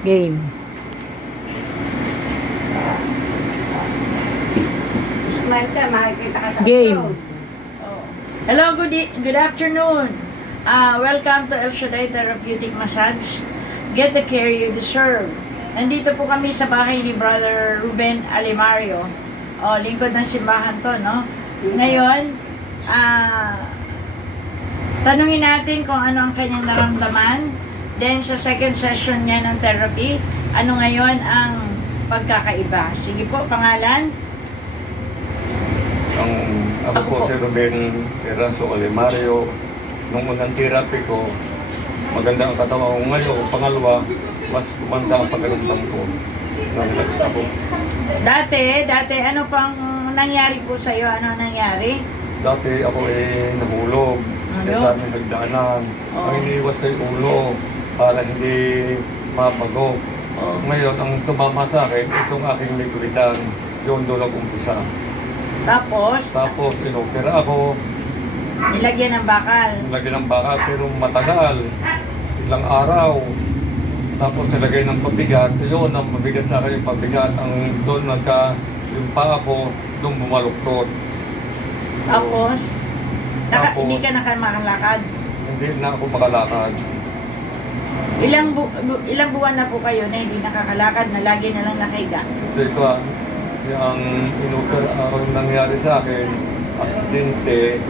Game. Smile ka, makikita ka sa Game. phone. Oh. Hello, good afternoon. Welcome to El Shaddai Therapeutic Massage. Get the care you deserve. Nandito po kami sa bahay ni Brother Ruben Alimario. Lingkod ng simbahan to, no? Ngayon, tanungin natin kung ano ang kanyang naramdaman. Then, sa second session niya ng therapy, ano ngayon ang pagkakaiba? Sige po, pangalan? Ako po si Ruben Erasmo Alimario. Nung unang therapy ko, maganda ang katawan ko ngayon. Pangalawa, mas gumanda ang pagkaramdam ko. Nang-relax ako. Dati, ano pang nangyari po sa'yo? Ano nangyari? Dati ako nahulog. Kaya sa aming nagdaanan. Oo. Ang iniiwas kay ulo para hindi mabago. Oo. Ngayon, ang tumama sa akin, itong aking likulitan. Yun doon lang umpisa. Tapos, Inopera ako. nilagyan ng bakal. Nilagay ng baka pero matagal. Ilang araw. Tapos nilagay ng pabigat. Yun, ang mabigat sa akin yung pabigat. Ang doon yung paa ko, doon bumaluktot. Tapos, Tapos, hindi ka makalakad. Hindi na ako makalakad. Ilang buwan na po kayo na hindi nakakalakad, na lagi na lang nakahiga? So ito, yung inopera, ang nangyari sa akin, aksidente.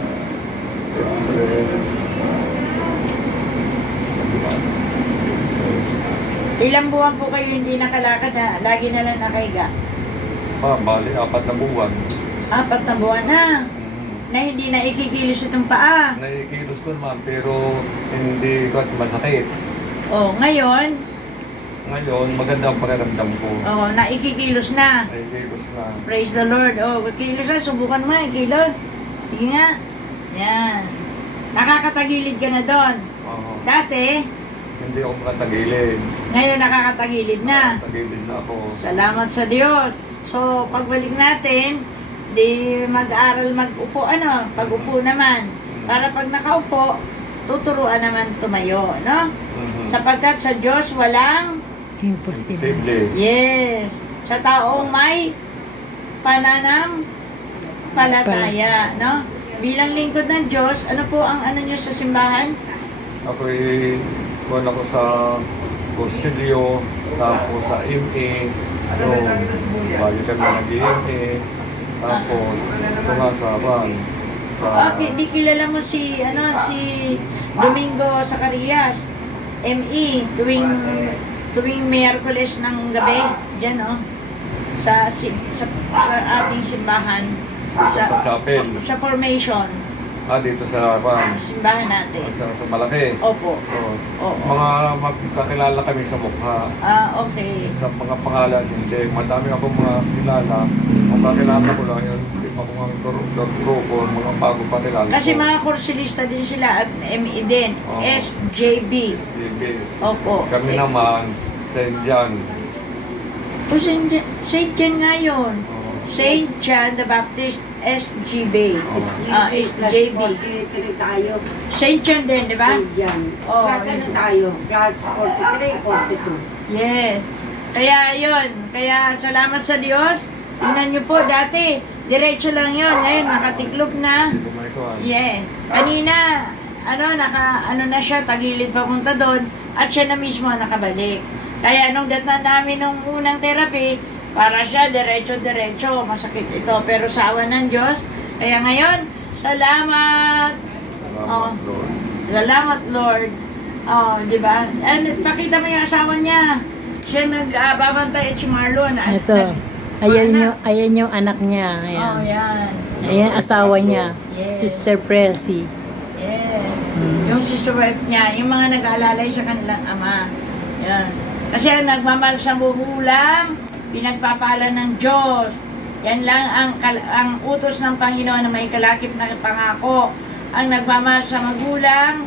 Ilang buwan po kayo hindi nakalakad na lagi na lang nakahiga? Bali, 4 na buwan. 4 na buwan na. Na hindi na ikikilos itong paa. Naikilos ko naman, pero hindi ko masakit. Ngayon, Ngayon, maganda ang pakiramdam ko. naikikilos na. Naikilos na. Praise the Lord. Kilos na. Subukan mo, kilos. Sige nga. Yan. Nakakatagilid ka na doon. Oo. Dati, Hindi ako makatagilid. ngayon nakakatagilid na. Nakatagilid na ako. Salamat sa Diyos. So, pagbalik natin, di mag-aral mag-upo, pag-upo naman. Para pag nakaupo, tuturuan naman tumayo, no? Sapagkat sa Diyos walang, Impossible. Imposible. yes, sa taong may pananampalataya, no? Bilang lingkod ng Diyos, ano po ang ano nyo sa simbahan? Ako kuwan ako sa Consilio, tapos sa MA. Bali kami nag-MA. Tapos, ito nga sa Van. Okay, di kilala mo si Domingo Zacarias, ME, tuwing Miyerkules ng gabi, dyan, sa ating simbahan, Sa chapel. sa formation, Dito sa Van. simbahan natin. Sa malaki. Opo. Oo. Oo. Mga magkakilala kami sa mukha. Okay. Sa mga pangalan, hindi. Madami akong mga kilala. Ang kakilala ko lang yun. Hindi pa ko mga grupo, mga bago pa kilala ko. Kasi mga kursilista din sila at ME din, Oo. SJB. SDB. Opo. Kami naman, St. John. Saint John nga yun. Oo. Saint John the Baptist, SGB. SJB. 43 tayo. Saint John din, di ba? Yan. Oo. Class ano tayo? Class 43, 42. Yes. Kaya yon, kaya salamat sa Diyos. Tingnan niyo po, dati, diretso lang yon. Ngayon, nakatiklop na. Hindi ko maikuhan. Yeah. Kanina, ano na siya, tagilid papunta doon, at siya na mismo nakabalik. Kaya nung datnan namin nung unang therapy, para siya, diretso, masakit ito. Pero sa awa ng Diyos, kaya ngayon, salamat. Salamat, Lord. Salamat, Lord. Di ba? Pakita mo yung asawa niya. Siya nagbabantay at si Marlon. Ito. Ayan yung anak niya. Ayan. Yan. Ayan asawa niya. Yes. Sister Prelcy. Yeah. Yung sister wife niya, yung mga nag-aalalay sa kanilang ama. Yan. Kasi nagmamahal sa buhulang, pinagpapala ng Diyos. Yan lang ang utos ng Panginoon na may kalakip na pangako. Ang nagmamahal sa magulang,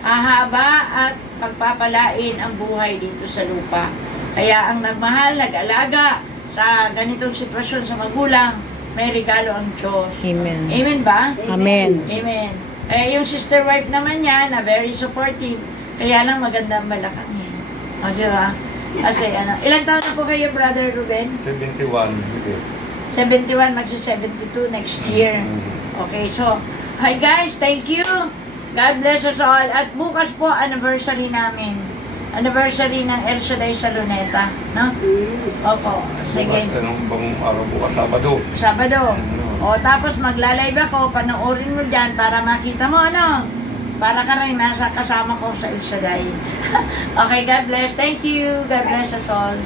hahaba at pagpapalain ang buhay dito sa lupa. Kaya ang nagmahal, nag-alaga sa ganitong sitwasyon sa magulang, may regalo ang Diyos. Amen. Amen ba? Amen. Amen. Yung sister wife naman niya na very supportive, kaya lang maganda ang balakang niya. O, di ba? Kasi ilang taon na po kayo, Brother Ruben? 71. Hindi. 71, magsi-72 next year. Okay, so, hi guys, thank you. God bless us all. At bukas po, anniversary namin. Anniversary ng El Shaddai sa Luneta. No? Opo. Sige. Bukas, anong bang araw bukas? Sabado. Sabado. O, tapos magla-live ako, panoorin mo dyan para makita mo, ano? Para ka rin nasa kasama ko sa El Shaddai. Okay, God bless. Thank you. God bless us all.